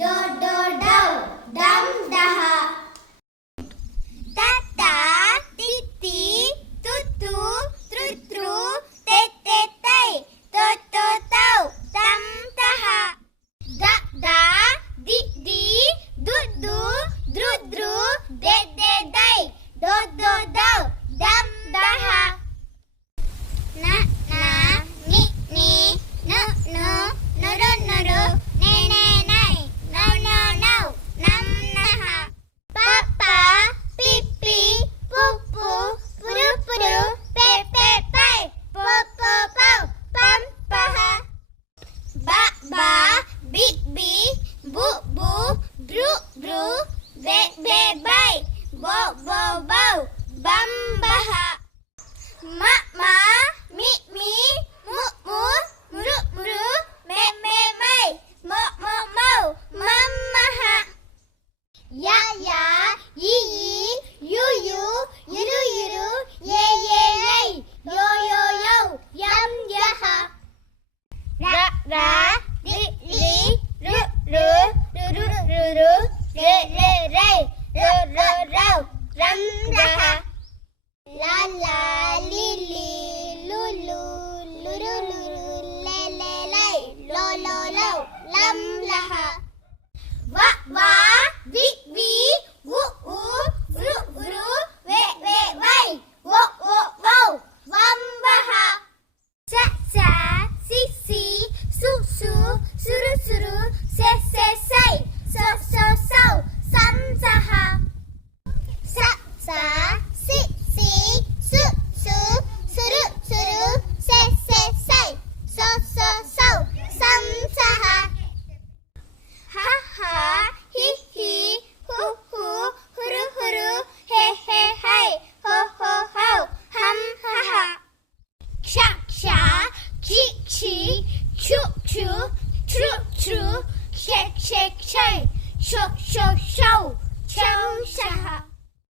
do do do dum daha ta ta ti ti tu tu tru tru te te tai to to tau dum daha da da di di du du dru dru de de dai do do do dum daha na na ni ni no no no do no do ne ne nai no no no nam naha pa pa pi pi pu pu puru puru pe pe pai po po po pam paha ba ba bi bi bu bu bru bru be be bai bo bo bo bam baha ma ma mi mi mu mu muru muru me me mai mo mo mo mam maha ya ya yi yi yu yu yuru yuru ye ye ye yo yo yo yam yaha ra ra di li ru ru ru ru ru re re re ro ro ro ram raha la la li li lu lu lu lu lu le le le lo lo lo lam laha wa wa vi vi wu wu vru vru ve ve vai wo wo wo vam baha sa sa si si su su suru suru se se sai so so so sam saha sa sa si si su su suru suru se se sai so so so sam saha ha ha hi hi hu hu huru huru he he hai ho ho ho ham ha ha ksha ksha chi chi chu chu tru tru shake shake shake sho sho sho chow shaha